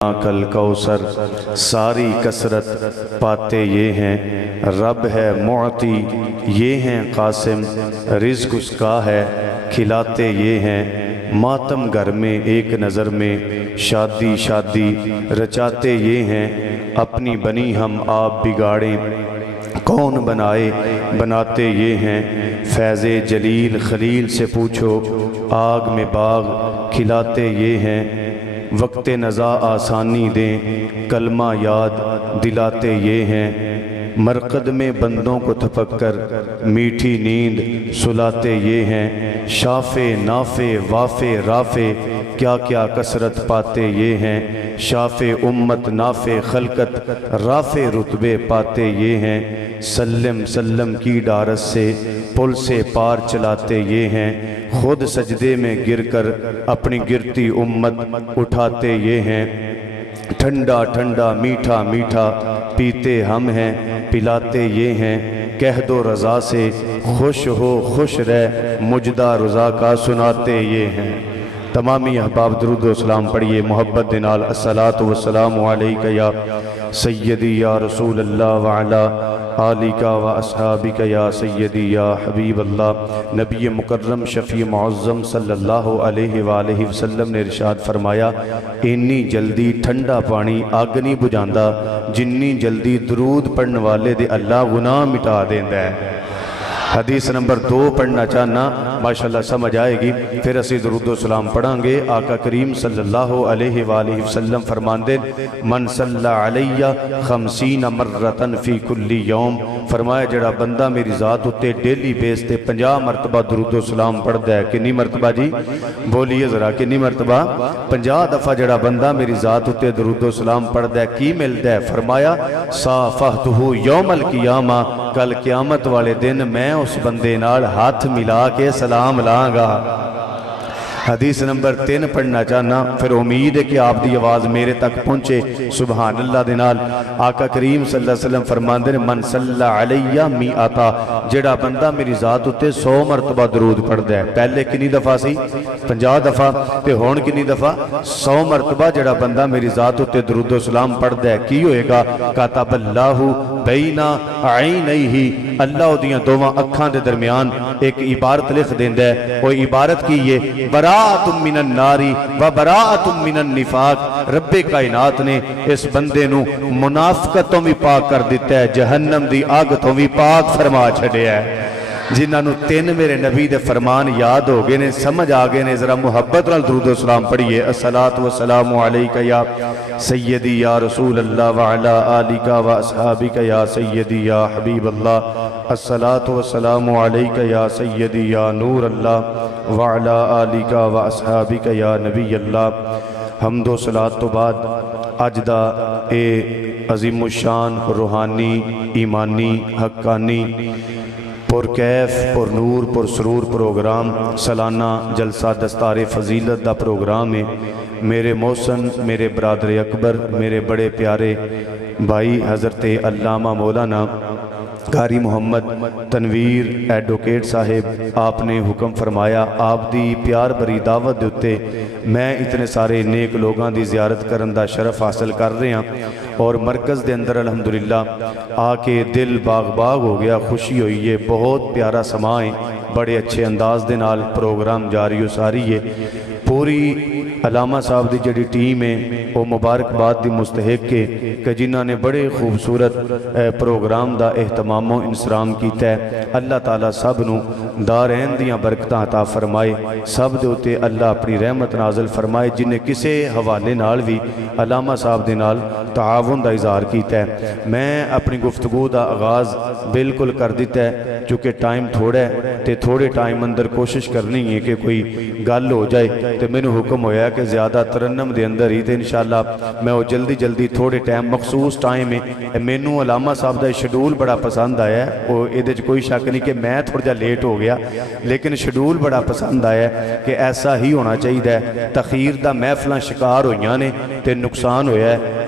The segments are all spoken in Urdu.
کل کوثر ساری کثرت پاتے یہ ہیں، رب ہے معطی یہ ہیں قاسم، رزق اس کا ہے کھلاتے یہ ہیں، ماتم گھر میں ایک نظر میں شادی شادی رچاتے یہ ہیں، اپنی بنی ہم آپ بگاڑیں کون بنائے بناتے یہ ہیں، فیض جلیل خلیل سے پوچھو آگ میں باغ کھلاتے یہ ہیں، وقت نزا آسانی دیں کلمہ یاد دلاتے یہ ہیں، مرقد میں بندوں کو تھپک کر میٹھی نیند سلاتے یہ ہیں، شافع نافع وافع رافع کیا کیا کثرت پاتے یہ ہیں، شافع امت نافع خلقت رافع رتبے پاتے یہ ہیں، سلم سلم کی ڈارس سے پل سے پار چلاتے یہ ہیں، خود سجدے میں گر کر اپنی گرتی امت اٹھاتے یہ ہیں، ٹھنڈا ٹھنڈا میٹھا میٹھا پیتے ہم ہیں پلاتے یہ ہیں، کہہ دو رضا سے خوش ہو خوش رہ مجدہ رضا کا سناتے یہ ہیں۔ تمامی احباب درود و سلام پڑھیے محبت دنال الصلاۃ والسلام علیکہ یا سیدی یا رسول اللہ وعلا آلکہ و اصحابکہ یا سیدی یا حبیب اللہ۔ نبی مکرم شفیع معظم صلی اللہ علیہ وآلہ وسلم نے ارشاد فرمایا، انی جلدی ٹھنڈا پانی آگ نہیں بجھاندا جنی جلدی درود پڑھن والے دے اللہ گناہ مٹا دیندا ہے۔ حدیث نمبر 2 پڑھنا چاہنا ماشاءاللہ سمجھ آئے گی، پھر اسی درود و سلام پڑھاں گے۔ آقا کریم صلی اللہ علیہ وآلہ وسلم فرماندے من صلی علیہ 50 مرتن فی کل یوم، فرمایا جڑا بندہ میری ذات ہوتے ڈیلی بیس تے 50 مرتبہ درود و سلام پڑھ دے، کنی مرتبہ جی بولیے ذرا کنی مرتبہ؟ 50 دفعہ جڑا بندہ میری ذات ہوتے درود و سلام پڑھ دے کی مل دے؟ فرمایا صافحتہ یوم القیامہ، کل قیامت والے دن میں اس بندے نال ہاتھ ملا کے سلام لائیں گا۔ حدیث نمبر 3 پڑھنا چاہنا، پھر امید ہے کہ آپ دی آواز میرے تک پہنچے۔ سبحان اللہ دنال آقا کریم صلی اللہ علیہ وسلم فرماندے نے من صلی علیہ میعتا، جڑا بندہ میری ذات ہوتے 100 مرتبہ درود پڑھ دے، پہلے کنی دفعہ سی 50 دفعہ تے ہون کنی دفعہ 100 مرتبہ جڑا بندہ میری ذات ہوتے درود و سلام پڑھ دے کی ہوئے گا؟ کاتب اللہ بین عینیہ، اللہ دیاں دوواں اکھاں دے درمیان ایک عبارت لکھ دیندہ ہے، وہ عبارت کی یہ براءۃ من النار و براءۃ من النفاق، رب کائنات نے اس بندے نو منافقتوں بھی پاک کر دیتا ہے، جہنم دی آگ تو بھی پاک فرما چھڑے ہے۔ جنہاں نو 3 میرے نبی دے فرمان یاد ہو گئے نے، سمجھ آگے نے، ذرا محبت نال درود و سلام پڑھیے۔ الصلاۃ والسلام علیکہ یا سیدی یا رسول اللہ وعلا آلکہ و اصحابکہ یا سیدی یا حبیب اللہ۔ الصلاۃ والسلام علیکہ یا سیدی یا نور اللہ وعلا آلکہ و اصحابکہ یا نبی اللہ۔ حمد و صلاۃ تو بعد اج دا اے عظیم الشان روحانی ایمانی حقانی پرکیف پر نور پر سرور پروگرام سالانہ جلسہ دستار فضیلت دا پروگرام ہے۔ میرے محسن میرے برادر اکبر میرے بڑے پیارے بھائی حضرت علامہ مولانا قاری محمد تنویر ایڈوکیٹ صاحب، آپ نے حکم فرمایا آپ دی پیار بری دعوت دیتے میں اتنے سارے نیک لوگاں دی زیارت کرن دا شرف حاصل کر رہے ہیں، اور مرکز دے اندر الحمدللہ آ کے دل باغ باغ ہو گیا، خوشی ہوئی ہے، بہت پیارا سماع ہے، بڑے اچھے انداز دے نال پروگرام جاری و ساری ہے۔ پوری علامہ صاحب دی جڑی ٹیم ہے وہ مبارکباد دی مستحق ہے کہ جنہاں نے بڑے خوبصورت پروگرام دا اہتمام و انصرام کیتا ہے۔ اللہ تعالیٰ سب نو دارین دیاں برکتاں عطا فرمائے، سب دے اتے اللہ اپنی رحمت نازل فرمائے۔ جنہیں کسے حوالے نال بھی علامہ صاحب دے نال تعاون دا اظہار کیتا ہے۔ میں اپنی گفتگو دا آغاز بالکل کر دیتا ہے، چونکہ ٹائم تھوڑا ہے تے تھوڑے ٹائم اندر کوشش کرنی ہے کہ کوئی گل ہو جائے، تے میں نے حکم ہویا کہ زیادہ ترنم دے اندر ہی تے انشاءاللہ میں وہ جلدی جلدی تھوڑے ٹائم مخصوص ٹائم ہے۔ میں نو علامہ صاحب دا شیڈول بڑا پسند آیا ہے، وہ ایدج کوئی شک نہیں کہ میں تھوڑا جا لیٹ ہو گیا، لیکن شیڈول بڑا پسند آیا ہے کہ ایسا ہی ہونا چاہیے۔ تخیر دا محفلاں شکار ہوئیاں نے تے نقصان ہویا ہے،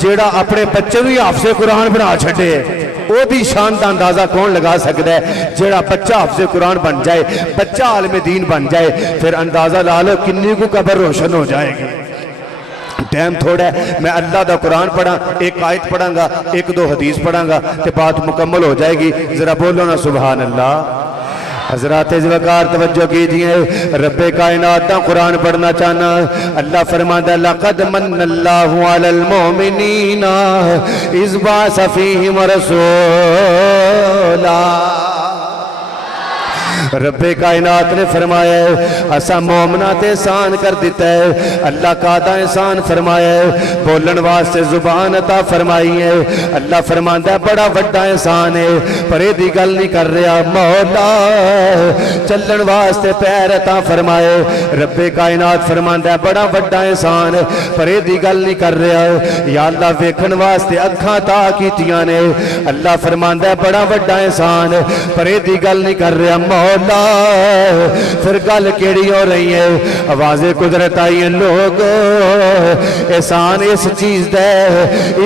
جیڑا اپنے بچے بھی حافظ قرآن بنا چھڑے او دی شان دا اندازہ کون لگا سکتا ہے؟ جیڑا بچہ حافظ قرآن بن جائے، بچہ عالم دین بن جائے، پھر اندازہ لا لو کنی کو قبر روشن ہو جائے گی۔ ٹائم تھوڑا ہے، میں اللہ دا قرآن پڑھا، ایک آیت پڑھاں گا، ایک دو حدیث پڑھاں گا تے بات مکمل ہو جائے گی۔ ذرا بولو نا سبحان اللہ۔ حضرات وقار توجہ کیجئے، رب کائنات دا قرآن پڑھنا چاہنا۔ اللہ فرماتا ہے لقد من اللہ علی المؤمنین اذ بعث فیہم رسولا۔ رب کائنات نے فرمایا ہے اسا مومنات احسان کر دیتا ہے۔ اللہ کا دا احسان فرمایا ہے، بولن واسطے زبان عطا فرمائی ہے۔ اللہ فرماندا ہے بڑا بڑا احسان ہے، پر یہ دی گل نہیں کر رہا مولا، چلن واسطے پیر عطا فرمائے۔ رب کائنات فرماندا ہے بڑا بڑا احسان ہے، پر یہ دی گل نہیں کر رہا یا اللہ ویکھن واسطے اکھاں عطا کیتیاں نے۔ اللہ فرماندا ہے بڑا بڑا احسان ہے، پر یہ دی گل نہیں کر رہا مولا، پھر گل کیڑی ہو رہی ہے؟ آواز قدرت آئی ہے لوگ احسان اس چیز دے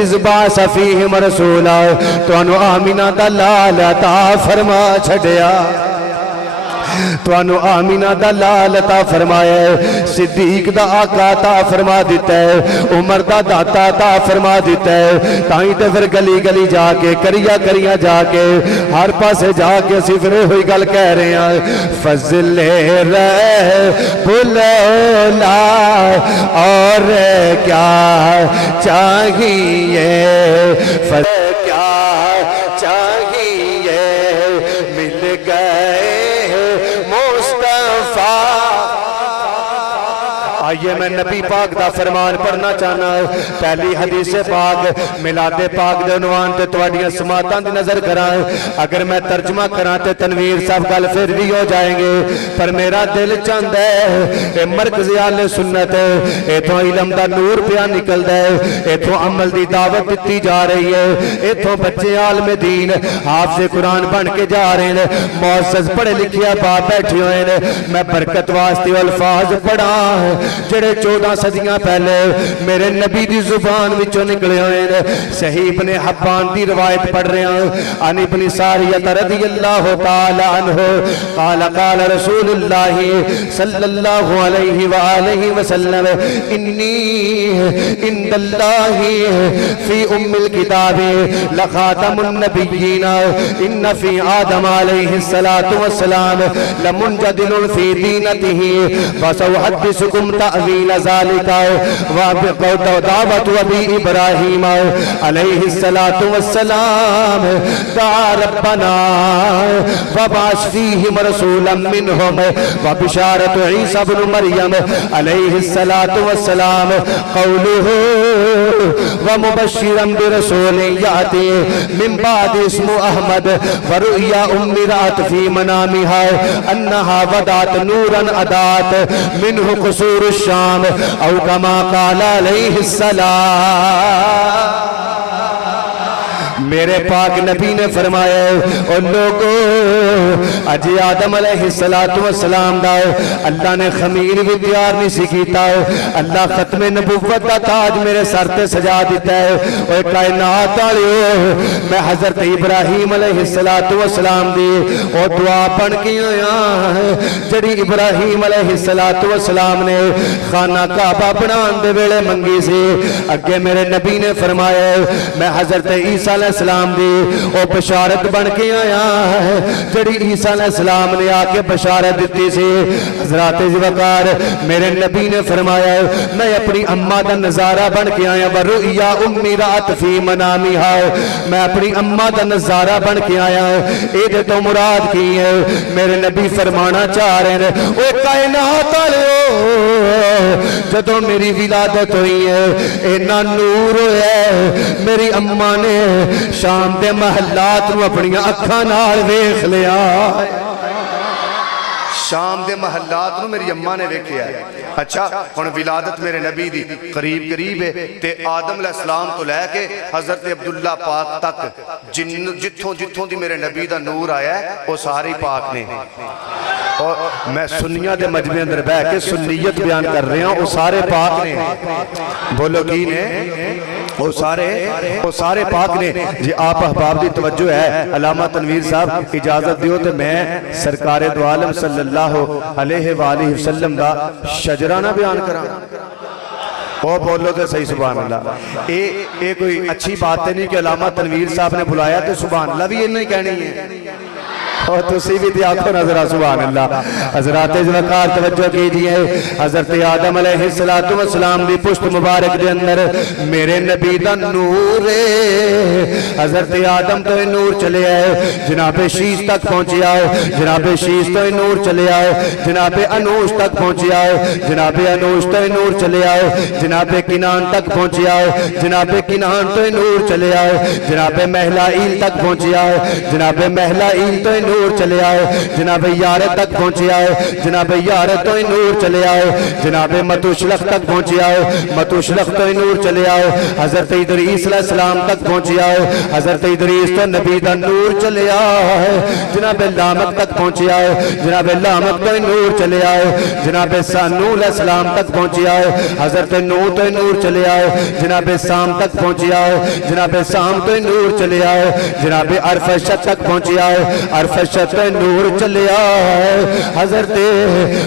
اذ بعث فیہم رسولا، تو انو آمینہ دا لال عطا فرما چھڑیا، تو انو آمینہ دا لال عطا فرمایا ہے، صدیق دا آقا عطا فرما دیتا ہے، عمر دا داتا عطا فرما دیتا ہے۔ تائیں تے پھر گلی گلی جا کے کریاں جا کے ہر پاسے جا کے صفرے ہوئی گل کہہ رہے ہیں فضل رہ بلولا اور کیا چاہیے، فضل کیا چاہیے، مل گئے آئیے میں نبی پاک دا فرمان پڑھنا چاہنا ہے۔ پہلی حدیث پاک میلاد پاک دے عنوان تے تواڈیاں سماعتاں دی نظر کرائیں، اگر میں ترجمہ کراں تے تنویر صاحب گل پھر بھی ہو جائیں گے، پر میرا دل چاہتا ہے اے مرکز اہل سنت ہے، ایتھوں علم دا نور پیا نکلدا ہے، ایتھوں عمل دی دعوت دتی جا رہی ہے، ایتھوں بچے عالم دین حافظ قرآن بن کے جا رہے ہیں، معزز پڑھے لکھے باپ بیٹھے ہوئے ہیں۔ میں برکت واسطے الفاظ پڑھا جڑے 14 صدیاں پہلے میرے نبی دی زبان وچوں نکلے ہوئے ہیں۔ صحیح ابن حبان دی روایت پڑھ رہے ہیں، عن ابن ساریہ رضی اللہ تعالی عنہ قال قال رسول اللہ صلی اللہ علیہ وآلہ وسلم انی عند اللہ فی ام الکتاب لخاتم النبیین ان فی آدم علیہ السلام لمنجدل فی دینتہ وسأحدثکم تأویل ذالک ودعوت ابی ابراہیم علیہ السلام دعا ربنا وبعث فیہم رسولا منہم وبشارت عیسی بن مریم علیہ السلام قولہ ومبشرا برسول یاتی من بعد اسم احمد ورؤیا ام رات فی منامہا انہا ودات نورا ادات منہ قصور الشام او کما قال علیہ السلام۔ میرے پاک نبی نے فرمایا او لوگو اجی آدم علیہ السلام دا اللہ نے خمیر بھی تیار نہیں سی کیتا ہے، اللہ ختم نبوت دا تاج میرے سر تے سجا دیتا ہے۔ اوے کائنات والو میں حضرت ابراہیم علیہ السلام دی او دعا پڑھ کے آیا جڑی ابراہیم علیہ السلام نے خانہ کعبہ بنان دے ویلے منگی سی، اگے میرے نبی نے فرمایا میں حضرت عیسیٰ علیہ السلام دی او بشارت بن کے آیا ہے جڑی عیسیٰ علیہ السلام نے آ کے بشارت دیتی سی۔ حضرات وقار میرے نبی نے فرمایا میں اپنی اماں دا نظارہ بن کے آیا ورؤیا امی رات فی منامہا، میں اپنی اماں دا نظارہ بن کے آیا۔ اے دے تو مراد کی ہے میرے نبی فرمانا چاہ رہے ہیں اوے کائنات والو جدوں میری ولادت ہوئی ہے اینا نور ہے، میری اماں نے شام دے محلات نو اپنی اکھاں نال ویکھ لیا، شام دے محلات نو میری اماں نے ویکھیا ہے۔ اچھا ہن ولادت میرے نبی دی قریب ہے تے آدم علیہ السلام تو لے کے حضرت عبداللہ پاک تک جتھوں دی میرے نبی دا نور آیا ہے وہ سارے پاک نے۔ اور میں سنیاں دے مجمع اندر بیٹھ کے سنیت بیان کر رہے ہیں، وہ سارے پاک نے، بولو کی نے، وہ سارے پاک نے جی۔ آپ احباب دی توجہ ہے، علامہ تنویر صاحب اجازت دیو تے میں سرکار دو عالم صلی اللہ علیہ وآلہ وسلم دا شجرانہ بیان کرا۔ وہ بولو تے صحیح سبحان اللہ۔ یہ کوئی اچھی بات نہیں کہ علامہ تنویر صاحب نے بلایا تو سبحان اللہ بھی یہ نہیں کہنی ہے، اور تسی بھی تھی آنکھوں نظرہ سبحان اللہ۔ حضرات وقار توجہ کیجئے، حضرت آدم علیہ السلام دی پشت مبارک دے اندر میرے نبی دا نور ہے۔ حضرت آدم تو نور چلے آئے، جناب شیش تک پہنچے آئے، جناب شیش تو نور چلے آئے، جناب انوش تک پہنچے آئے، جناب انوش تو نور چلے آئے، جناب کنان تک پہنچے آئے، جناب کنان تو نور چلے آئے، جناب محلائیل تک پہنچے آئے، جناب محلائیل تو نور چلے آئے، جناب یار تک پہنچے آئے، جناب یار تو نور چلے آئے، جناب متوشلخ تک پہنچے آئے، متوشلخ تو نور چلے آئے، حضرت ادریس علیہ السلام تک پہنچے آئے، حضرت ادریس تو نبی دا نور چلے آئے، جناب لامک تک پہنچے آئے، جناب لامک تو نور چلے آئے، جناب سانو علیہ السلام تک پہنچے آئے، حضرت نو تو نور چلے آئے، جناب سام تک پہنچے آئے، جناب سام تو نور چلے آئے، جناب عرفشت تک پہنچے آئے، عرفشت نور چلے آئے، حضرت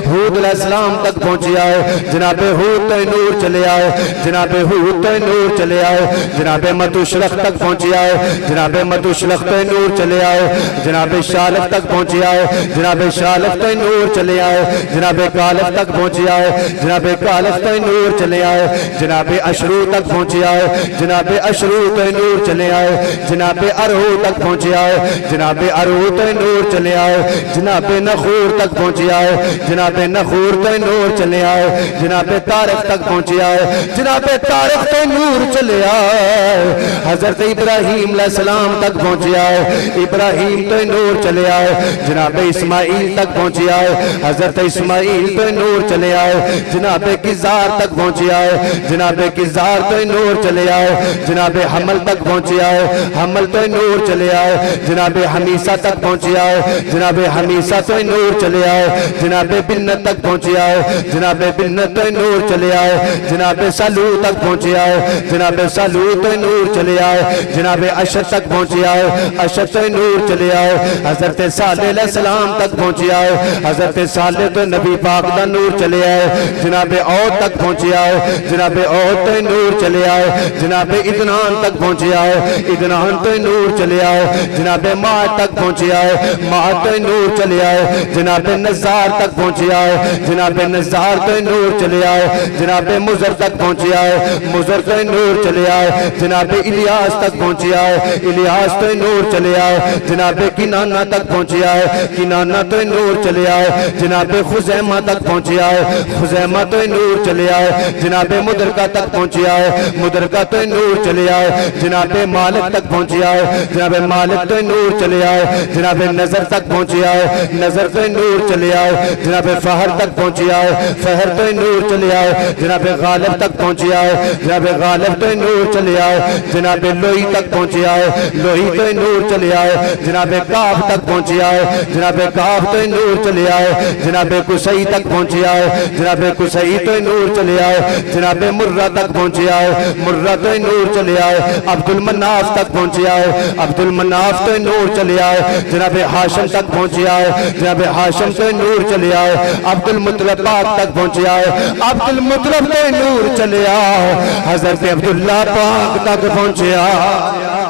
حود علیہ السلام تک پہنچے آئے، جناب حود تو نور چلے آئے، جناب حود تو نور چلے آئے، جناب متوشلخ تک پہنچے آئے، جناب متوشلخ تو نور چلے آئے، جناب شالف تک پہنچے آئے، جناب شالف تو نور چلے آئے، جناب کالف تک پہنچے آئے، جناب کالف تو نور چلے آئے، جناب اشرو تک پہنچے آئے، جناب اشرو تو نور چلے آئے، جناب ارہو تک پہنچے آئے، جناب ارہو تو نور چلے آئے، جناب نخور تک پہنچے آئے، جناب نخور تو نور چلے آئے، جناب طارق تک پہنچے آئے، جناب طارق تو نور چلے آئے، حضرت ابراہیم علیہ السلام تک پہنچے آئے، ابراہیم تو نور چلے آئے، جناب اسماعیل تک پہنچے آئے، حضرت اسماعیل تو نور چلے آئے، جناب کزار تک پہنچے آئے، جناب کزار تو نور چلے آئے، جناب حمل تک پہنچے آئے، حمل تو نور چلے آئے، جناب حمیسہ تک پہنچے آئے، جناب حمیسہ تو نور چلے آئے، جناب بنت تک پہنچے آئے، جناب بنت تو نور چلے آئے، جناب سالو تک پہنچے آئے، جناب سالو تو نور چلے آئے، جناب اشد تک پہنچے آئے، اشد تو نور چلے آئے، حضرت صالح علیہ السلام تک پہنچے آئے، حضرت صالح تو نبی پاک دا نور چلے آئے، جناب عود تک پہنچے آئے، جناب عود تو نور چلے آئے، جناب ادنان تک پہنچے آئے، ادنان تو نور چلے آئے، جناب ماہ تک پہنچے آئے، ماہ تو نور چلے آئے، جناب نزار تک پہنچے آئے، جناب نزار تو نور چلے آئے، جناب مزر تک پہنچے آئے، مزر تو نور چلے آئے، جناب الیاس تک پہنچے آئے، الیاس تو نور چلے آئے، جناب کنانہ تک پہنچے آئے، کنانہ تو نور چلے آئے، جناب خزیمہ تک پہنچے آئے، خزیمہ تو نور چلے آئے، جناب مدرکہ تک پہنچے آئے، مدرکہ تو نور چلے آئے، جناب مالک تک پہنچے آئے، جناب مالک تو نور چلے آئے، جناب نظر تک پہنچے آئے، نظر تو نور چلے آئے، جناب فہر تک پہنچے آئے، فہر تو نور چلے آئے، جناب غالب تک پہنچے آئے، جناب غالب تو نور چلے آئے، جناب لوہی تک پہنچے آئے، لوہی تو نور چلے آئے، جناب کاف تک پہنچے آئے، جناب کاف تو نور چلے آئے، جناب کسائی تک پہنچے آئے، جناب کسائی تو نور چلے آئے، جناب مرہ تک پہنچے آئے، مرہ تو نور چلے آئے، عبد المناف تک پہنچے آئے، عبد المناف تو نور چلے آئے، جناب ہاشم تک پہنچے آئے، جناب ہاشم تو نور چلے آئے، عبد المطلب پاک تک پہنچے آئے، عبد المطلب تو نور چلے آئے، حضرت عبداللہ پاک تک پہنچے آئے۔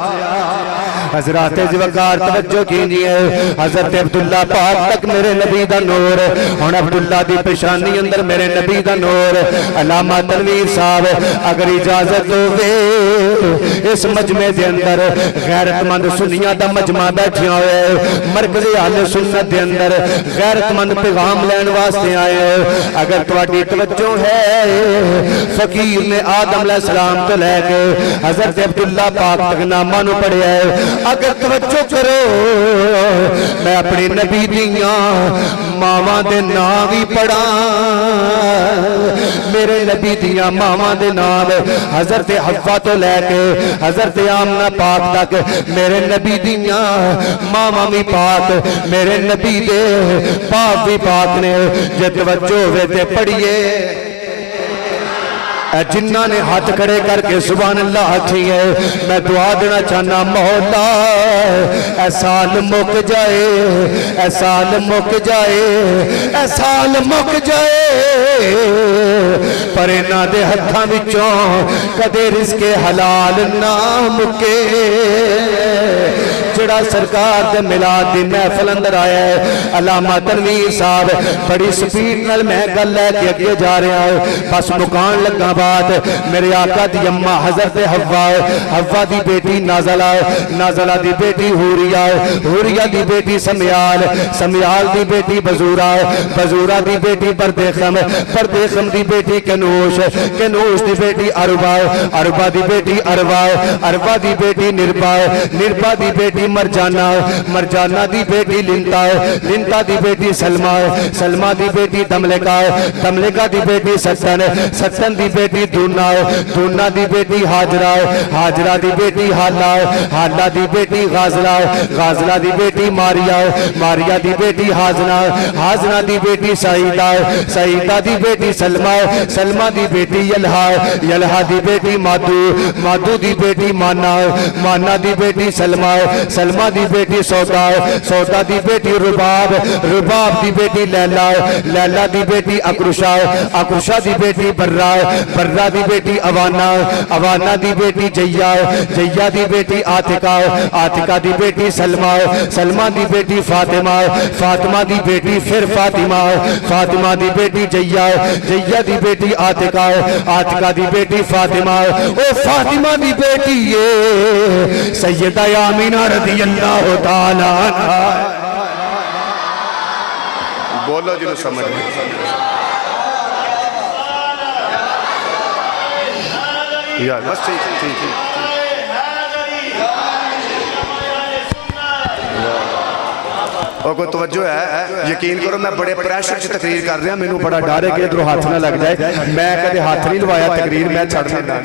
حضرات وقار توجہ کیجئے، حضرت عبداللہ پاک تک میرے نبی دا نور، اور عبداللہ دی پیشانی اندر میرے نبی دا نور۔ علامہ تنویر صاحب اگر اجازت ہوئے اس مجمع دے اندر غیرت مند سنیاں دا مجمع بیٹھے ہوئے، مرکز اہل سنت دے اندر غیرت مند پیغام لین واسطے آئے، اگر تواڈی توجہ ہے فقیر نے آدم علیہ السلام تو لے کے حضرت عبداللہ پاک تک نامہ نو پڑھیا ہے، اگر توجہ کرو میں اپنی نبی دیاں ماواں دے نام بھی پڑھا، میرے نبی دیاں ماواں دے نام حضرت حوا تو لے کے حضرت آمنہ پاک تک میرے نبی دیاں ماواں بھی پاک میرے نبی دے پاک بھی پاک نے جے توجہ ہوئے تے پڑھیے جنہ نے ہاتھ کھڑے کر کے سبحان اللہ آکھی ہے میں دعا دینا چاہنا مولا اے سال مک جائے اے سال مک جائے اے سال مک جائے پر انہاں دے ہتھاں وچوں کدے رزق حلال نہ مکے جڑا سرکار دے میلاد دی محفل اندر آیا ہے علامہ تنویر صاحب بڑی سپیڈ نال میں گل لے کے اگے جا رہا ہے بس مکان لگا بات میرے آقا دی اماں حضرت حوا دی بیٹی نازلہ دی بیٹی حوریہ دی بیٹی سمیال دی بیٹی بزورہ دی بیٹی پردیخم دی بیٹی کنوش دی بیٹی عربہ دی بیٹی عربہ دی بیٹی نربا دی بیٹی مرجانہ دی بیٹی لنتا دی بیٹی سلمہ دی بیٹی دملکہ دی بیٹی ستن دی بیٹی دونا دی بیٹی حاجرہ دی بیٹی حالہ دی بیٹی غازلہ دی بیٹی ماریا دی بیٹی حازنہ دی بیٹی سعیدہ دی بیٹی سلمہ دی بیٹی یلہا دی بیٹی مادو دی بیٹی مانا دی بیٹی سلمہ دی بیٹی سودا دی بیٹی رباب دی بیٹی لیلہ دی بیٹی اکرشا دی بیٹی برہ دی بیٹی اوانا دی بیٹی جیا دی بیٹی آتکا دی بیٹی سلمہ دی بیٹی فاطمہ دی بیٹی پھر فاطمہ دی بیٹی جیا دی بیٹی آتکا دی بیٹی فاطمہ دی بیٹی یہ سیدہ آمینہ رضی اللہ تعالیٰ عنہ بولو جنہوں سمجھ یا بس ٹھیک اور کوئی توجہ ہے یقین کرو میں بڑے پریشر سے تقریر کر رہا ہوں میں نے بڑا ڈر ہے کہ ادھر ہاتھ نہ لگ جائے میں کدے ہاتھ نہیں لوایا تقریر میں چھڑ دینا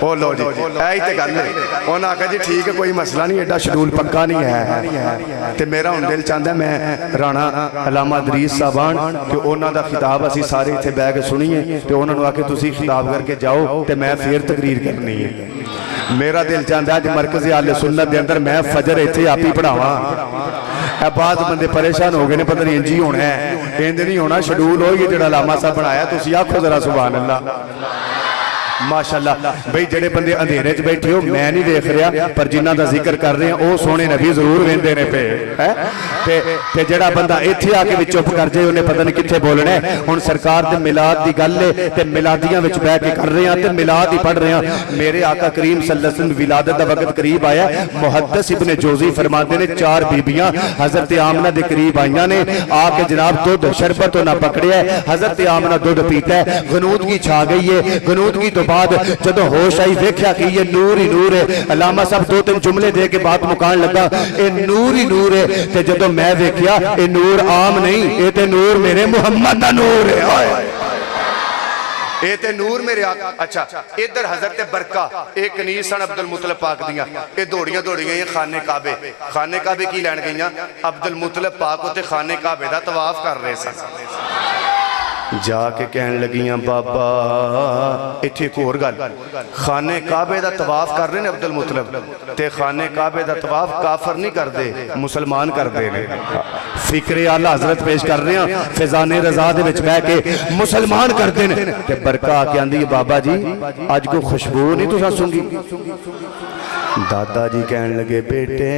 او لو جی ایہی تے گل ہے انہوں نے کہا جی ٹھیک ہے کوئی مسئلہ نہیں ایڈا شیڈول پکا نہیں ہے تے میرا ہن دل چاہتا ہے میں رانا علامہ ادریس صاحبان کہ انہوں دا خطاب اسی سارے اتنے بہ کے سنیے تے انہوں نے آ کے تسی خطاب کر کے جاؤ تے میں پھر تقریر کرنی ہے میرا دل چاہتا ہے جی مرکزی اہل سنت دے اندر میں فجر ایتھے آپ ہی پڑھاواں اے بعض بندے پریشان ہو گئے نے پتہ نہیں انجی ہونا ہے اند نہیں ہونا شیڈول ہو یہ جڑا علامہ صاحب بنایا تسی آکھو ذرا سبحان اللہ ماشاءاللہ بھئی جڑے بندے اندھیرے چ بیٹھے ہو میں نہیں دیکھ رہا پر جنہ دا ذکر کر رہے ہیں او سونے نبی ضرور ویندے نے پہ تے جڑا بندہ ایتھے آ کے وچ چپ کر جائے انہیں پتہ نہیں کتھے بولنا ہے ہن سرکار دے میلاد دی گل ہے تے میلادیاں وچ بیٹھ کے کر رہے ہیں تے میلاد ہی پڑھ رہے ہیں میرے آقا کریم صلی اللہ علیہ وسلم ولادت دا وقت قریب آیا محدث ابن جوزی فرماتے نے 4 بیبیاں حضرت آمنہ دے قریب آئیاں نے آ کے جناب دودھ شربت نہ پکڑیا ہے حضرت آمنہ دودھ پیتا ہے غنودگی چھا گئی ہے غنودگی تو بعد جدو ہوش آئی دیکھیا کہ یہ نور ہی نور ہے علامہ صاحب 2-3 جملے دے کے بات مکان لگا اے نور ہی نور ہے تے جدو میں دیکھیا اے نور عام نہیں اے تے نور میرے محمد دا نور ہے اے تے نور میرے آقا اچھا ادھر حضرت برکہ ایک کنیز سن عبدالمطلب پاک دیاں اے دوڑیاں یہ خانے کعبے کی لین گئیاں عبدالمطلب پاک ہوتے خانے کعبے دا طواف کر رہے سن جا کے کہن لگیاں بابا اتھے ایک اور گل خانے کعبے دا طواف کر رہے ہیں عبدالمطلب تے خانے کعبے دا طواف کافر نہیں کر دے مسلمان کر دے فکر اعلیٰ حضرت پیش کر رہے ہیں فیضان رضا دے وچ بہ کے مسلمان کر دے تے برکہ آ کے آندی بابا جی آج کو خوشبو نہیں تو سا سنگی دادا جی کہن لگے بیٹے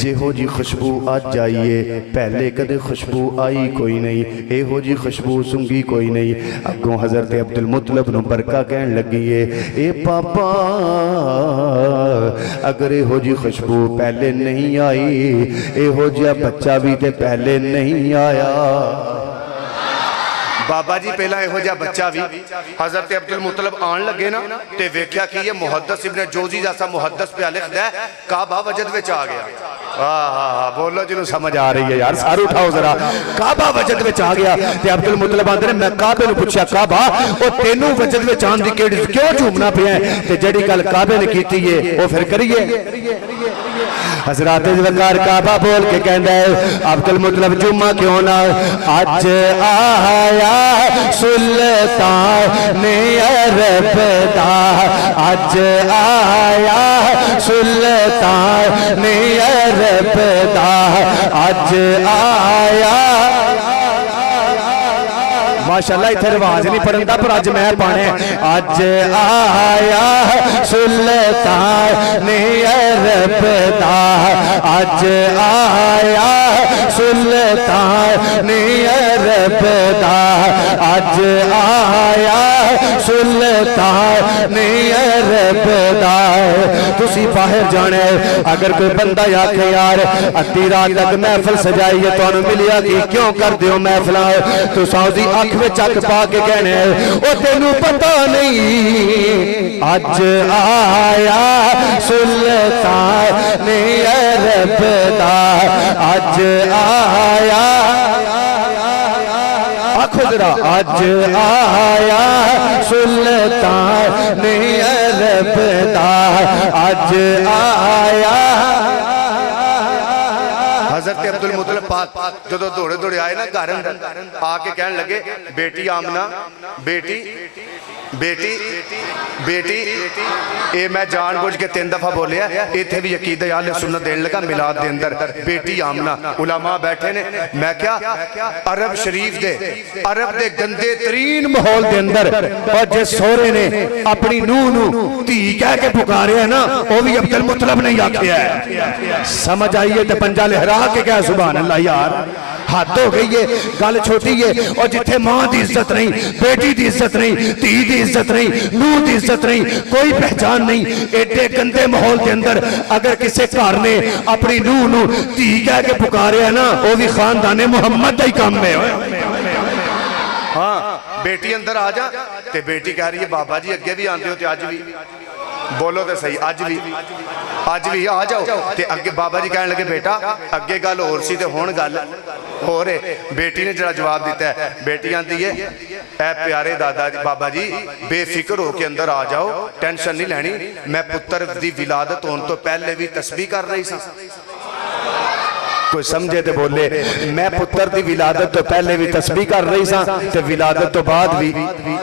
جے ہو جی خوشبو آج جائیے پہلے کدے خوشبو آئی کوئی نہیں اے ہو جی خوشبو سنگی کوئی نہیں اگوں حضرت عبدالمطلب نو برکہ کہن لگیے اے پاپا اگر اے ہو جی خوشبو پہلے نہیں آئی اے ہو جی بچہ بھی تے پہلے نہیں آیا بابا جی پہلا اے ہو جا بچہ بھی حضرت عبدالمطلب آن لگے نا تے ویکھیا کہ یہ محدث ابن جوزی جیسا محدث پہ لکھ دے کعبہ وجد وچ آ گیا بولو جنوں سمجھ آ رہی ہے یار سار اٹھاؤ ذرا کعبہ وجد وچ آ گیا تے عبد المطلب آندے نے میں کعبے نوں پوچھیا کعبہ او تینوں وجد وچ آن دی کیڑی کیوں جھومنا پیا ہے تے جڑی گل کعبے نے کیتی ہے او پھر کریے حضرات وقار کعبہ بول کے کہندا ہے عبد المطلب جمعہ کیوں نہ اج آیا سلطان عرب دا اج آیا سلطان عرب دا اج آیا ماشاءاللہ اتھے رواج نہیں پڑھن دا پر اج میں پانے اج آیا سلطان عرب دا اج آیا سلطان عرب دا اج آیا سلطان عرب دا تسی باہر جانے اگر کوئی بندہ یا کہ یار ادھی رات تک محفل سجائی ہے تو ملیا کہ کیوں کر دیو محفلاں تو ساؤزی اکھ میں چک پا کے کہنے او تینوں پتہ نہیں اج آیا سلطان عرب دا اج آیا آخو ذرا اج آیا سلطان عرب دا اج آیا حضرت عبد المطلب پاک جدو دوڑے دوڑے آئے نا گھر آ کے کہنے لگے بیٹی آمنہ بیٹی بیٹی بیٹی اے میں جان بوجھ کے 3 دفعہ بولے ہیں اے تھے بھی عقیدہ اہل سنت دینے لگا میلاد دے اندر بیٹی آمنہ علماء بیٹھے نے میں کیا عرب شریف دے عرب دے گندے ترین ماحول دے اندر اور جس سورے نے اپنی نو تھی کہہ کے پکارے ہیں نا وہ بھی عبد المطلب نے آکھیا ہے سمجھ آئیے تے پنجا لہرا کے کہا سبحان اللہ یار حد ہو گئی ہے گل چھوٹی ہے اور جتھے ماں دی عزت نہیں بیٹی دی عزت نہیں تھی دی عزت نہیں نو دی عزت نہیں کوئی پہچان نہیں ایڈے گندے ماحول کے اندر اگر کسی گھر نے اپنی نو تھی کہہ کے پکارے ہے نا وہ بھی خاندان محمد دا ہی کام میں ہاں بیٹی اندر آ جا تے بیٹی کہہ رہی ہے بابا جی اگے بھی آندے ہو تے آج بھی بولو تے صحیح آج بھی آ جاؤ تے اگے بابا جی کہنے لگے بیٹا اگے گل اور سی تے ہون گل ہو رہے بیٹی نے جڑا جواب دیتا ہے بیٹی آندی ہے اے پیارے دادا جی بابا جی بے فکر ہو کے اندر آ جاؤ ٹینشن نہیں لینی میں پتر دی ولادت ہون تو پہلے بھی تسبیح کر رہی سا کوئی سمجھے تے بولے میں پتر دی ولادت تو پہلے بھی تسبیح کر رہی سا تے ولادت تو بعد بھی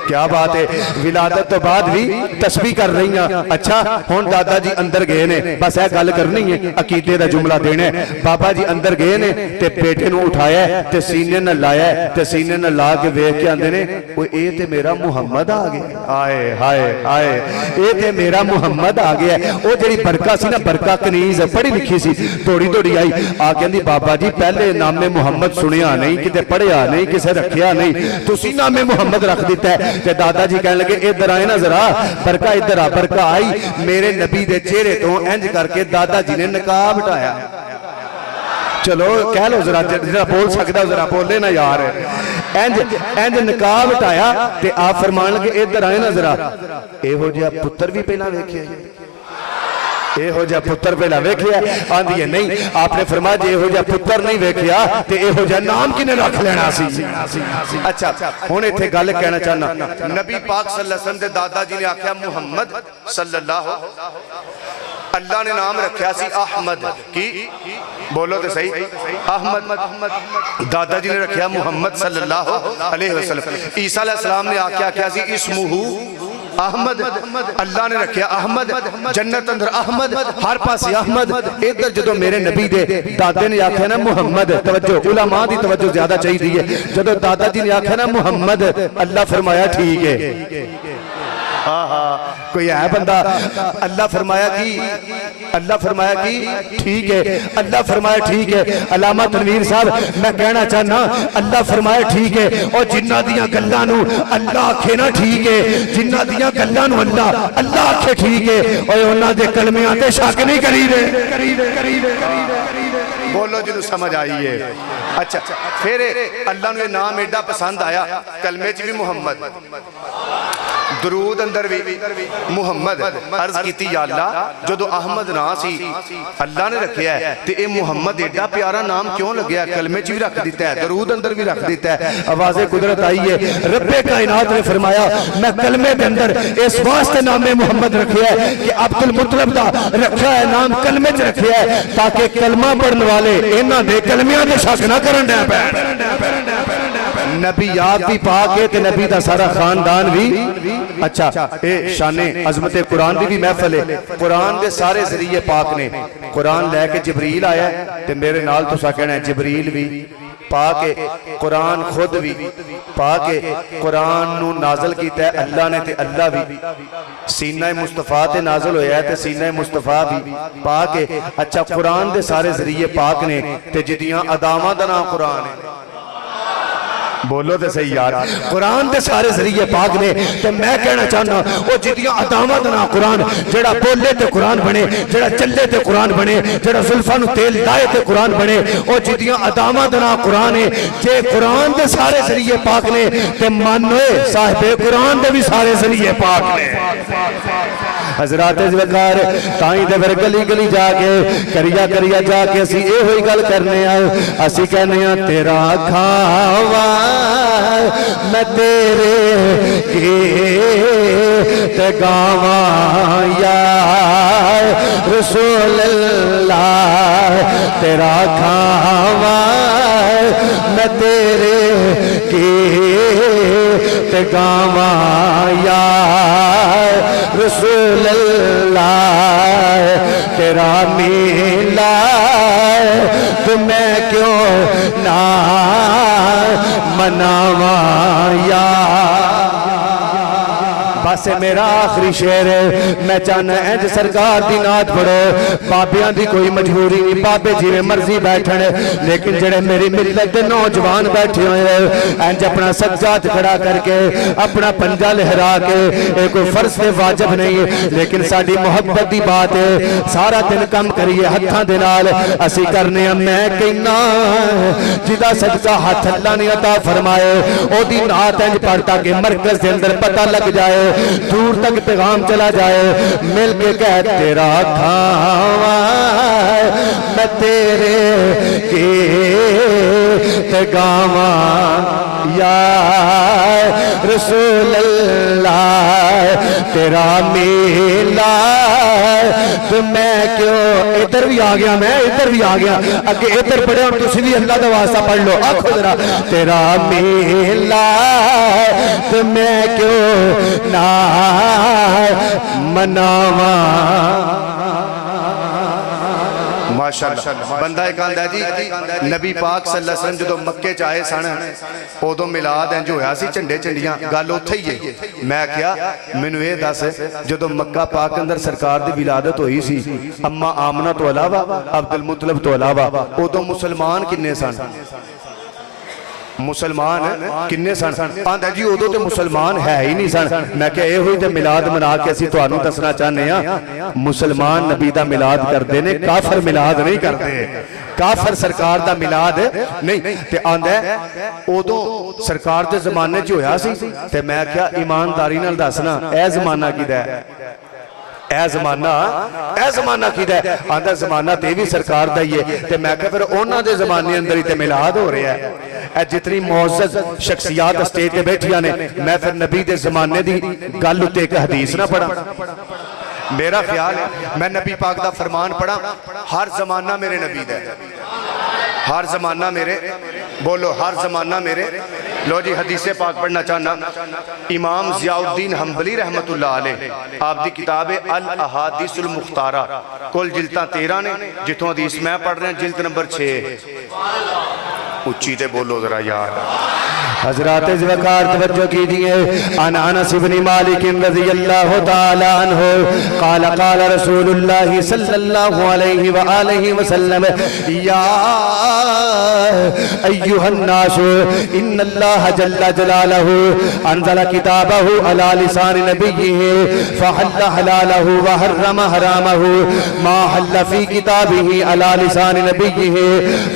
کیا بات ہے ولادت تو بعد بھی تسبیح کر رہی ہیں اچھا ہون دادا جی اندر گئے نے بس اے گل کرنی ہے عقیدے دا جملہ دینے بابا جی اندر گئے نے تے بیٹے نو اٹھایا ہے تے سینے نہ لایا ہے تے سینے نہ لا کے ویکھ کے آندے نے او اے تے میرا محمد آ گیا آئے ہائے ہائے اے تے میرا محمد آ گیا او جڑی برکہ سی نا برکہ کنیز پڑھی لکھی سی توڑی توڑی آئی آ کے بابا جی پہلے نام محمد سنیا نہیں کتے پڑھیا نہیں کسے رکھیا نہیں تسی نام محمد رکھ دیتا ہے کہ دادا جی کہنے لگے ادھر آئے نا ذرا برکہ ادھر آ برکہ آئی میرے نبی دے چہرے تو انج کر کے دادا جی نے نقاب ہٹایا چلو کہہ لو ذرا بول سکتا ذرا بولے نا یار انج نقاب ہٹایا تے آپ فرمان لگے ادھر آئے نا ذرا اے ہو جیا پتر بھی پہنا ویکھے اے ہو جا پتر پہلا ویکھیا آندھی ہے نہیں آپ نے فرمایا جے اے ہو جا پتر نہیں ویکھیا تے اے ہو جا نام کی نے رکھ لینا سی اچھا ہونے تھے گالے کہنا چاہنا نبی پاک صلی اللہ علیہ وسلم دے دادا جی نے آکھیا محمد صلی اللہ اللہ نے نام رکھیا سی احمد کی بولو تے صحیح احمد دادا جی نے رکھیا محمد صلی اللہ علیہ وسلم عیسیٰ علیہ السلام نے آکھیا کیا سی اسمہو احمد اللہ نے رکھیا احمد جنت اندر احمد ہر پاس احمد ادھر جدو میرے نبی دے دادے نے آکھیا نا محمد توجہ علماء دی توجہ زیادہ چاہی دی ہے جدو دادا جی نے آکھیا نا محمد اللہ فرمایا ٹھیک ہے کوئی ہے بندہ اللہ فرمایا کی ٹھیک ہے اللہ فرمایا ٹھیک ہے علامہ تنویر صاحب میں کہنا چاہنا اللہ فرمایا ٹھیک ہے اور جنہ دیاں گلانو اللہ آکھے نا ٹھیک ہے جنہ دیاں گلانو اللہ آکھے ٹھیک ہے اور انہاں دے کلمے آتے شک نہیں کری رہے بولو جنہوں سمجھ آئیے اچھا پھر اللہ نے نام ایڈا پسند آیا کلمے چ بھی محمد درود اندر بھی محمد عرض کیتی یا اللہ جدو احمد نا سی اللہ نے رکھیا ہے تے اے محمد ایڈا پیارا نام کیوں لگیا ہے؟ کلمے چ بھی رکھ دیتا ہے، درود اندر بھی رکھ دیتا ہے۔ آواز قدرت آئی ہے، رب کائنات نے فرمایا میں کلمے کے اندر اس واسطے نام محمد رکھیا ہے کہ عبد المطلب دا رکھا ہے نام کلمے چ رکھیا ہے تاکہ کلمہ پڑھن والے انہاں دے کلمیاں تے شک نہ کرن دے پے۔ نبیات بھی پاک ہے تے نبی دا سارا خاندان بھی اچھا اے شان عظمت قرآن دی بھی محفل ہے۔ قرآن دے سارے ذریعے پاک نے، قرآن لے کے جبریل آیا ہے تے میرے نال تساں کہنا ہے جبریل بھی پاک ہے، قرآن خود بھی پاک ہے، قرآن نو نازل کیتا ہے اللہ نے تے اللہ بھی سینہ مصطفیٰ تے نازل ہویا ہے تے سینہ مصطفیٰ بھی پاک ہے۔ اچھا قرآن دے سارے ذریعے پاک نے تے جدیاں ادامہ دا نام قرآن ہے، بولو تے صحیح یار، قرآن دے سارے ذریعے پاک نے تے میں کہنا چاہنا وہ جدیاں ادامہ دا نام قرآن، جڑا بولے تے قرآن بنے، جڑا چلے تے قرآن بنے، جڑا زلفاں نو تیل لائے تے قرآن بنے، وہ جدیاں ادامہ دا نام قرآن ہے۔ جے قرآن دے سارے ذریعے پاک نے تے مانوے صاحب قرآن دے بھی سارے ذریعے پاک نے۔ حضرات وقار تائیں دے پھر گلی گلی جا کے کریا جا کے اسی اے ہوئی گل کرنے آئے، اسی کہنے ہیں تیرا کھاوا میں تیرے گیت گاواں یا رسول اللہ، تیرا کھاوا میں تیرے گیت گاواں یا رسول اللہ، تیرا میلاد میں کیوں نہ مناواں یا۔ بس میرا آخری شعر ہے، میں چاہنا انج سرکار دی نعت پڑھو، بابیاں دی کوئی مجبوری نہیں، بابے جی میں مرضی بیٹھن، لیکن جڑے میری ملت دے نوجوان بیٹھے ہوئے ہیں انج اپنا سجاد کھڑا کر کے اپنا پنجا لہرا کے، ایک کوئی فرض سے واجب نہیں لیکن ساڈی محبت دی بات ہے، سارا دن کم کریے ہتھاں دے نال اسی کرنے ہیں۔ میں کہنا جدا صدقہ ہاتھ اللہ نے عطا فرمائے او دی نعت انج پڑھتا کہ مرکز دے اندر پتہ لگ جائے، دور تک پیغام چلا جائے، مل کے کہہ تیرا کھاوا میں تیرے گیت گاواں یا رسول اللہ، تیرا میلاد میں کیوں۔ ادھر بھی آ گیا، میں ادھر بھی آ گیا، اگے ادھر پڑھے اور تسی بھی اللہ دا واسطہ پڑھ لو، آکھو ذرا تیرا میلاد میں کیوں نہ مناواں۔ ماشاءاللہ بندہ ایک آندہ جی نبی پاک صلی اللہ علیہ وسلم جدو مکے چاہے سن اودو میلاد انج ہویا سی چنڈے چنڈیاں گل اوتھے ہی ہے۔ میں کیا مینوں اے دس جدو مکہ پاک اندر سرکار دی ولادت ہوئی سی اما آمنہ تو علاوہ عبد المطلب تو علاوہ اودو مسلمان کنے سن؟ مسلمان کنے سن؟ آندہ جی ادو تے مسلمان ہے ہی نہیں سن۔ میں کہ اے ہوئی تے ملاد منا کے اسی تو آنو دسنا چاہنے ہیں مسلمان نبی دا ملاد کر دینے، کافر ملاد نہیں کر دے، کافر سرکار دا ملاد نہیں۔ تے آندہ ہے ادو سرکار دے زمانے جو ہویا سی تے میں کیا ایمانداری نال دسنا اے زمانہ کی دے، اے زمانہ کی دے، آندہ زمانہ تے بھی سرکار دا ہی ہے۔ تے میں کہ پھر اونا دے زمانے اندر ہی تے ملاد ہو رہا ہے۔ اے جتنی معزز شخصیات اسٹیج تے بیٹھیاں نے، میں پھر نبی دے زمانے دی گل تے ایک حدیث نہ پڑھا۔ میرا خیال ہے میں نبی پاک دا فرمان پڑھا، ہر زمانہ میرے نبی دے، ہر زمانہ میرے، بولو ہر زمانہ میرے۔ لو جی حدیث پاک پڑھنا چاہنا، امام ضیاء الدین حنبلی رحمت اللہ علیہ آپ دی کتاب الاحادیث المختارہ کل جلداں 13 نے، جتوں حدیث میں پڑھ رہے ہیں جلد نمبر 6، اچھی تے بولو ذرا یار۔ حضرات وقار توجہ کیجئے، عن انس بن مالک رضی اللہ تعالی عنہ قال قال رسول اللہ صلی اللہ علیہ وآلہ وسلم یا ایہا الناس ان اللہ جل جلالہ انزل کتابہ علی لسان نبیہ فحل حلالہ وحرم حرامہ ما حل فی کتابہ علی لسان نبیہ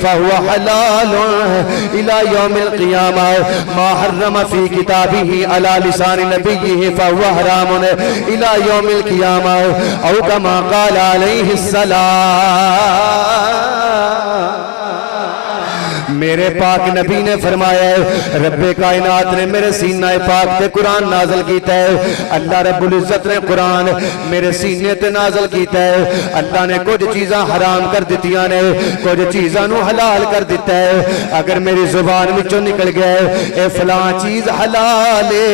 فہو حلال الى یوم القیامہ ما حرم فی کتابہ علی لسان نبیہ فہو حرام الى یوم القیامہ او کما قال علیہ السلام۔ میرے پاک نبی نے فرمایا ہے، رب کائنات نے میرے سینہ پاک تے قرآن نازل کیتا ہے، اللہ رب العزت نے قرآن میرے سینے تے نازل کیتا ہے۔ اللہ نے کچھ چیزاں حرام کر دیتیاں نے، کچھ چیزاں نو حلال کر دیتا ہے۔ اگر میری زبان وچوں نکل گیا ہے اے فلاں چیز حلال ہے،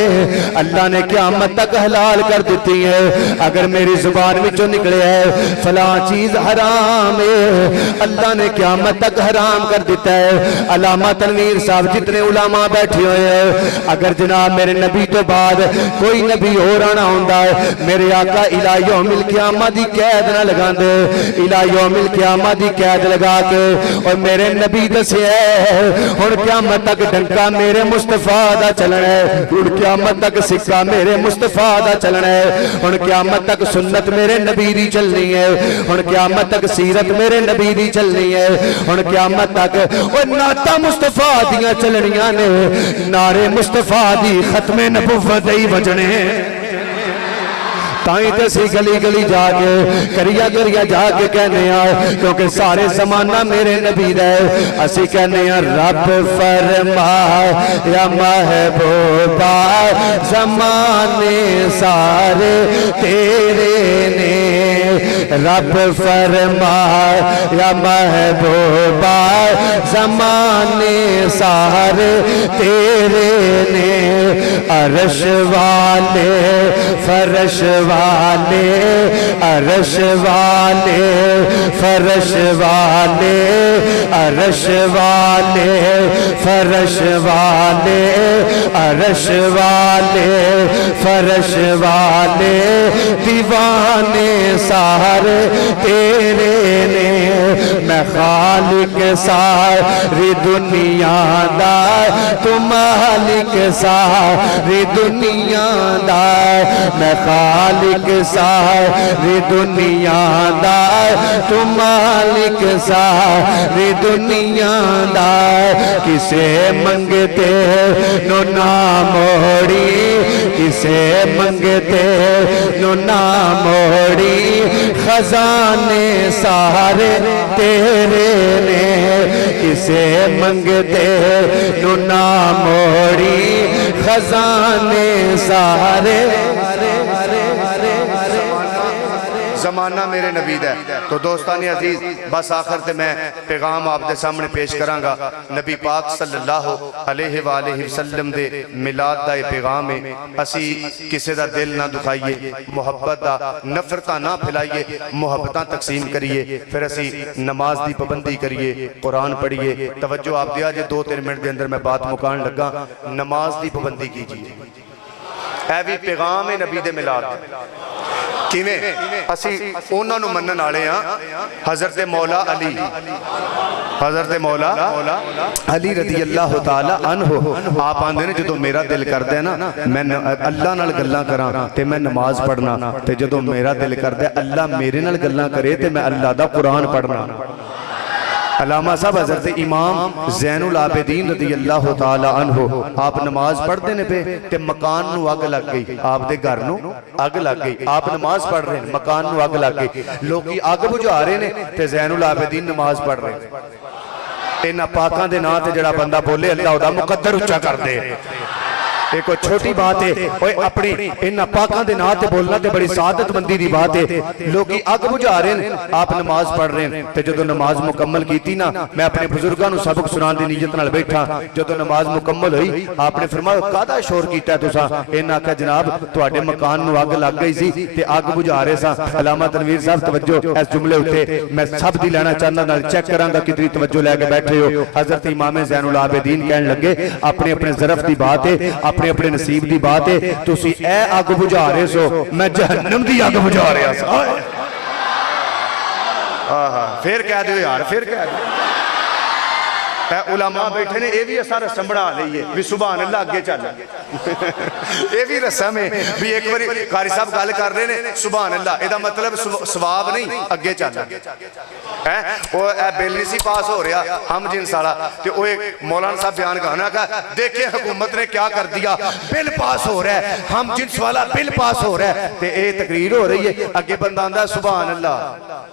اللہ نے قیامت تک حلال کر دیتی ہے۔ اگر میری زبان وچوں نکلے ہے فلاں چیز حرام ہے، اللہ نے قیامت تک حرام کر دیتا ہے۔ علامہ تنویر صاحب جتنے علماء بیٹھے ہوئے ہیں، اگر جناب میرے نبی تو بعد کوئی نبی اور آنا ہوندہ ہے، میرے آقا الہ یوم القیامہ دی قید نہ لگا دے، الہ یوم القیامہ دی قید لگا کے اور میرے نبی دسے ہے اور قیامت تک ڈنکا میرے مصطفیٰ دا چلنا ہے، اور قیامت تک سکہ میرے مصطفیٰ دا چلنا ہے، اور قیامت تک سنت میرے نبی دی چلنی ہے، اور قیامت تک سیرت میرے نبی دی چلنی ہے، اور قیامت تک نعتہ مصطفیٰ دیاں چلنیاں نے، نعرے مصطفیٰ دی ختم نبوت دی وجنے تائیں تے سی گلی گلی جا کے کریا جا کے کہنے آئے، کیونکہ سارے زمانہ میرے نبی دے، اسی کہنے آئے رب فرما یا محبوبہ زمانے سارے تیرے نے، رب فرما یا محبوبہ زمانے سارے تیرے نے، عرش والے فرش والے عرش والے فرش والے عرش والے فرش والے عرش والے فرش والے دیوانے سارے تیرے نے، میں خالق ساری دنیا دا تو مالک ساری دنیا دا، میں خالق ساری دنیا دا تو مالک ساری دنیا دا، کسے منگتے نو نہ موڑی کسے منگتے نو نہ موڑی، خزانے سارے تیرے نے، کسے منگتے نو نہ موڑی، خزانے سارے زمانہ میرے نبی ہے۔ تو دوستانی عزیز بس آخر تے میں پیغام آپ دے سامنے پیش کرانگا، نبی پاک صلی اللہ علیہ وآلہ وسلم دے میلاد دا پیغام ہے، اسی کسے دا دل نہ دکھائیے، محبت دا نفرتہ نہ پھلائیے، محبتاں تقسیم کریے، پھر اسی نماز دی پابندی کریے، قرآن پڑھیے۔ توجہ آپ دیا جے 2-3 منٹ دے اندر میں بات مکان لگا، نماز دی پابندی کیجیے، اے بھی پیغام ہے نبی دے میلاد کیویں اسی انہاں نو منن والے ہاں، حضرت مولا علی حضرت مولا علی رضی اللہ تعالی عنہ آپ آندے نے جدو میرا دل کردے ہے نا میں اللہ نال گلاں کراں تے میں نماز پڑھنا، تے جدو میرا دل کردے اللہ میرے نال گلاں کرے تے میں اللہ دا قرآن پڑھنا۔ علامہ صاحب حضرت امام زین العابدین رضی اللہ تعالی عنہ آپ نماز پڑھ دینے پہ تے مکان نو اگ لگ گئی، آپ دے گھر نو اگ لگ گئی، آپ نماز پڑھ رہے ہیں مکان نو اگ لگ گئی، لوگی اگ بجھا رہے ہیں تے زین العابدین نماز پڑھ رہے ہیں۔ انہاں پاکاں دے نا تے جڑا بندہ بولے اللہ دا مقدر اچھا کر دے۔ ایک کوئی چھوٹی بات ہے، اپنی انہاں پاکاں دے نا تے بولنا تے بڑی سعادت مندی دی بات ہے، لوگی اگ بجھا رہے ہیں آپ نماز پڑھ رہے ہیں، تے جدو نماز مکمل کیتی نا میں اپنے بزرگاں نو سبق سنان دی نیت نال بیٹھا، جدو نماز مکمل ہوئی آپ نے فرمایا کادا شور کیتا ہے تساں؟ انہاں کہا جناب تواڈے مکان نو اگ لگ گئی سی تے اگ بجھا رہے ساں۔ علامہ تنویر صاحب توجہ اس جملے اٹھے میں سب دی لینا چاہنا نال چیک کراں گا کتنی توجہ لے کے بیٹھے ہو۔ حضرت امام زین العابدین کہنے لگے اپنے اپنے ظرف دی بات ہے، اپنے اپنے نصیب دی بات ہے، تسی اے اگ بجھا رہے سو میں جہنم دی اگ بجھا رہا سا۔ پھر کہہ دیو یار، پھر کہہ دیو علماء بیٹھے نے یہ بھی اثر رسم بنا لئیے بھی سبحان اللہ اگے چل یہ بھی رسم ہے بھی ایک باری قاری صاحب گل کر رہے ہیں سبحان اللہ یہ مطلب ثواب نہیں اگے چل وہ بل نہیں سی پاس ہو رہا ہم جنس والا تو وہ مولانا صاحب بیان کرنا کہ دیکھیں حکومت نے کیا کر دیا بل پاس ہو رہا ہے ہم جنس والا بل پاس ہو رہا ہے تو یہ تقریر ہو رہی ہے اگے بندہ آندا سبحان اللہ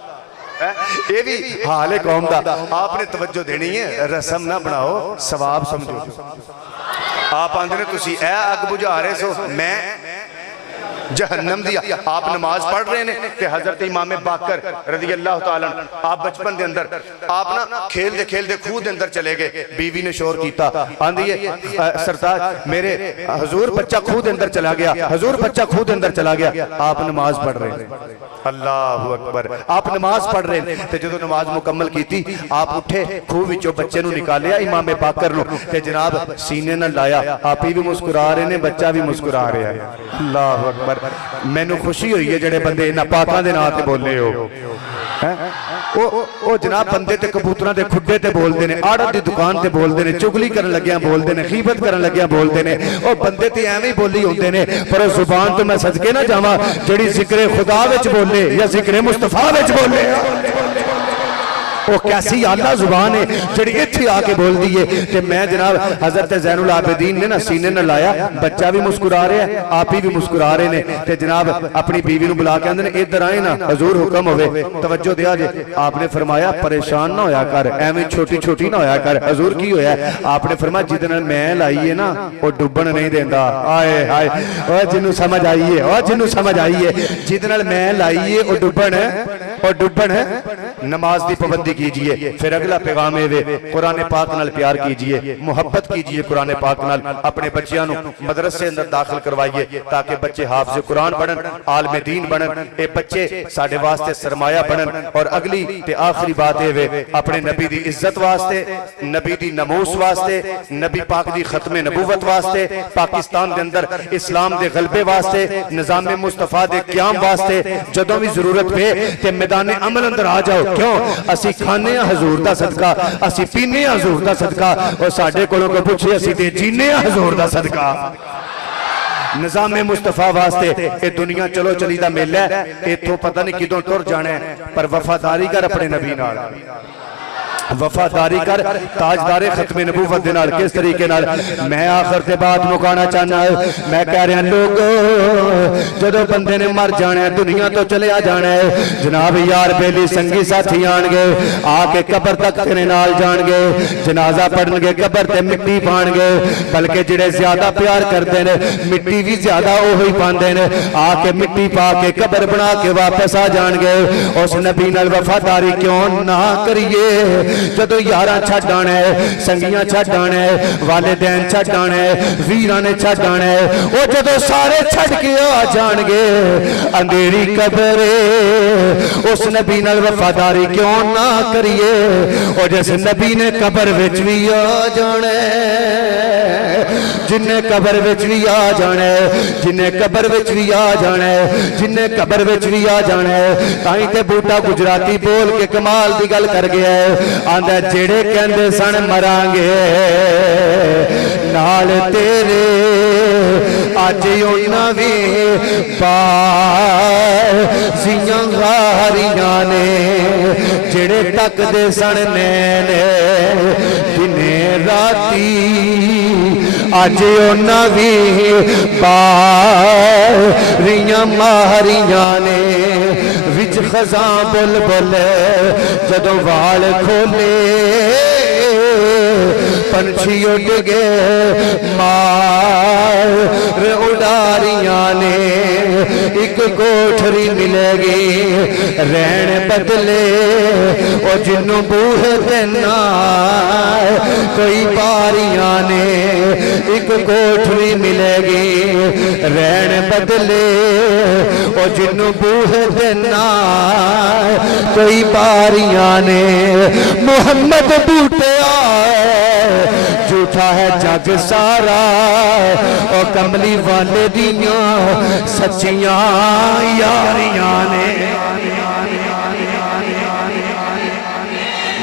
یہ بھی حال ہے قوم دا آپ نے توجہ دینی ہے رسم نہ بناؤ ثواب سمجھو آپ آندھنے تسی اے اگ بجھا رہے سو میں جہنم دیا آپ نماز پڑھ رہے ہیں کہ حضرت امام باقر رضی اللہ تعالیٰ آپ بچپن دے اندر آپ نا کھیل دے خود دے اندر چلے گئے بیوی نے شور کیتا آندھئے سرطاج میرے حضور بچہ خود دے اندر چلا گیا حضور بچہ خود دے اندر چلا گیا آپ نماز پڑھ رہے ہیں اللہ اکبر آپ نماز پڑھ رہے ہیں تے جدو نماز مکمل کیتی آپ اٹھے خوب وچوں بچے نو نکالیا امام باقر نو تے جناب سینے نہ لایا آپ ہی بھی مسکرا رہے ہیں بچہ بھی مسکرا رہے ہیں اللہ اکبر میں نو خوشی ہوئی ہے جڑے بندے نہ پاکاں دے نام تے بولے ہو او جناب بندے تے کبوتراں دے کھڈے تے بول دے نے آڑت دی دکان تے بول دے نے چگلی کرن لگیاں بول دے نے غیبت کرن لگیاں بول دے نے او بندے تے ایویں بولی ہوندے نے پر او زبان تو میں صدقے نہ جاواں جڑی ذکر خدا وچ بولے یا ذکر مصطفیٰ وچ بولے وہ کیسی اعلیٰ زبان ہے جڑی ایتھے آ کے بول دیئے کہ میں جناب حضرت زین العابدین نے نا سینے نہ لایا بچہ بھی مسکرا رہے ہیں آپ ہی بھی مسکرا رہے ہیں کہ جناب اپنی بیوی نو بلا کے اندر ادھر آئے نا حضور حکم ہوئے توجہ دیا جے آپ نے فرمایا پریشان نہ ہویا کر ایویں چھوٹی چھوٹی نہ ہویا کر حضور کی ہویا ہے آپ نے فرمایا جتنا میں لائیے نا وہ ڈوبن نہیں دیندا آئے ہائے او جنوں سمجھ آئیے او جنوں سمجھ آئیے جتنا میں لائیے وہ ڈوبن ہے نماز دی پابندی کیجئے پھر اگلا پیغام ہے قرآن پاک نال پیار کیجئے محبت کیجئے قرآن پاک نال اپنے بچیاں نو مدرسے اندر داخل کروائیے تاکہ بچے حافظ قرآن بنن عالم دین بنن اے بچے ساڑھے واسطے سرمایہ بنن اور اگلی تے آخری بات ہے اپنے نبی دی عزت واسطے نبی دی نموس واسطے نبی پاک دی ختم نبوت واسطے پاکستان دے اندر اسلام دے غلبے واسطے نظام مصطفیٰ دے قیام واسطے جدوں بھی ضرورت پہ تے میدان عمل اندر آ جاؤ کیوں اسی کھانے ہیں حضور دا صدقہ اسی پینے ہیں حضور دا صدقہ اور ساڑھے کولوں کو پوچھے اسی تے جینے ہیں حضور دا صدقہ نظام مصطفیٰ واسطے اے دنیا چلو چلی دا میلہ ہے اے تو پتہ نہیں کدوں ٹر جانے ہیں پر وفاداری کر اپنے نبی نال وفاداری کر تاجدار ختم نبوت دے نال کس طریقے نال میں آخر تے بات مکانا چاہنا ہے میں کہہ رہا لوگ جدو بندے نے مر جانا ہے دنیا تو چلے آ جانا ہے جناب یار بیلی سنگی ساتھی آن گے آ کے قبر تک تیرے نال جان گے جنازہ پڑھن گے قبر تے مٹی پان گے بلکہ جڑے زیادہ پیار کردے نے مٹی بھی زیادہ اوہی پاندے نے آ کے مٹی پا کے قبر بنا کے واپس آ جان گے اس نبی نال وفاداری کیوں نہ کریے جدو یاراں چھڈ آنا ہے سنگیاں چھڈ آنا ہے والدین چھڈ آنا ہے ویراں نے چھڈ آنا ہے وہ جدو سارے چھڈ کے آ جان گے اندھیری قبر اس نبی نال وفاداری کیوں نہ کریے اور جس نبی نے قبر وچ بھی آ جانا ہے جنہیں قبر وچ بھی آ جانا ہے جنہیں قبر وچ بھی آ جانا ہے جنہیں قبر وچ بھی آ جانا ہے تائیں تے بوٹا گجراتی بول کے کمال دی گل کر گیا ہے آندہ جڑے کہندے سن مرانگے نال تیرے آج یونا بھی بازیاں غاریاں نے جڑے تک دے سن نینے دنے راتی آج یونا بھی باریاں ماریاں نے وچ خزاں بل بل جدو وال کھولے پنچھی اڑ گئے مار اڈاریاں نے ایک کوٹھری ملے گی رہن بدلے او جنوں بوہ دینا کوئی باریاں نے ایک کوٹھری ملے گی رہن بدلے او جنوں بوہ دینا کوئی باریاں نے محمد بوٹے آئے جھوٹا ہے جگ سارا او کملی والے دیاں سچیاں یاریاں نے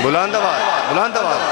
بلند آواز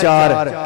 4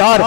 4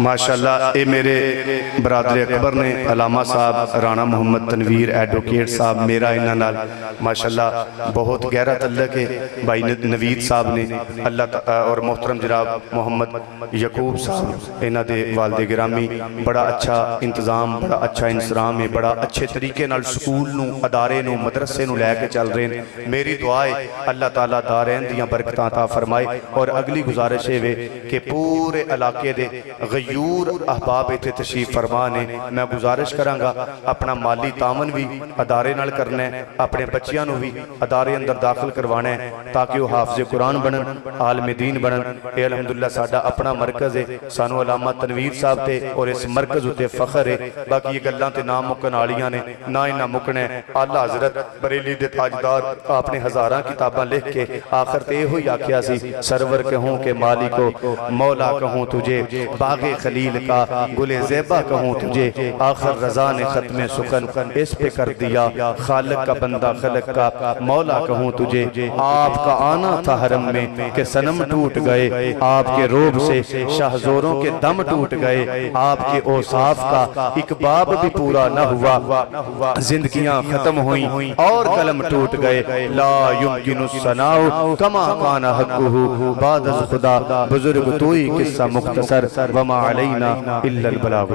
ماشاءاللہ اے میرے برادر اکبر نے علامہ صاحب رانا محمد تنویر ایڈوکیٹ صاحب میرا انہاں نال ماشاءاللہ بہت گہرا تعلق ہے بھائی نوید صاحب نے اللہ اور محترم جناب محمد یعقوب صاحب انہاں دے والد گرامی بڑا اچھا انتظام بڑا اچھا انسرام ہے بڑا اچھے طریقے نال سکول نو ادارے نو مدرسے نو لے کے چل رہے ہیں میری دعا ہے اللہ تعالیٰ دارین دیاں برکتاں عطا فرمائے اور اگلی گزارش ہے کہ پورے علاقے دے غیور احباب ایتھے تشریف فرمانے میں گزارش کرانگا اپنا مالی تعاون بھی ادارے نال کرنا ہے اپنے بچیاں نو بھی ادارے اندر داخل کروانا ہے تاکہ وہ حافظ قرآن بنن عالم دین بنن اے الحمدللہ ساڈا اپنا مرکز ہے سانو علامہ تنویر صاحب تے اور اس مرکز ہوتے فخر ہے باقی یہ گلاں تے نام مکن آلیاں نے نہ ہی نہ مکنے آلہ حضرت بریلی دے تاجدار آپ نے ہزاراں کتاباں لکھ کے آخر تے ہوئی آکھیا سی سرور کہوں کہ مالکو مولا کہوں تجھے باغ خلیل کا گل زیبہ کہوں تجھے آخر رضا نے ختم سخن اس پہ کر دیا خالق کا بندہ خلق کا مولا کہوں تجھے آپ کا آنا تھا حرم میں کہ سنم ٹوٹ گئے آپ کے روب سے شہزوروں کے دم ٹوٹ گئے آپ کے اوصاف کا ایک باب بھی پورا نہ ہوا زندگیاں ختم ہوئیں اور قلم ٹوٹ گئے لا یمکن الثناء کما کان حقہ بعد از خدا بزرگ توئی قصہ مختصر وما علینا الا البلاغ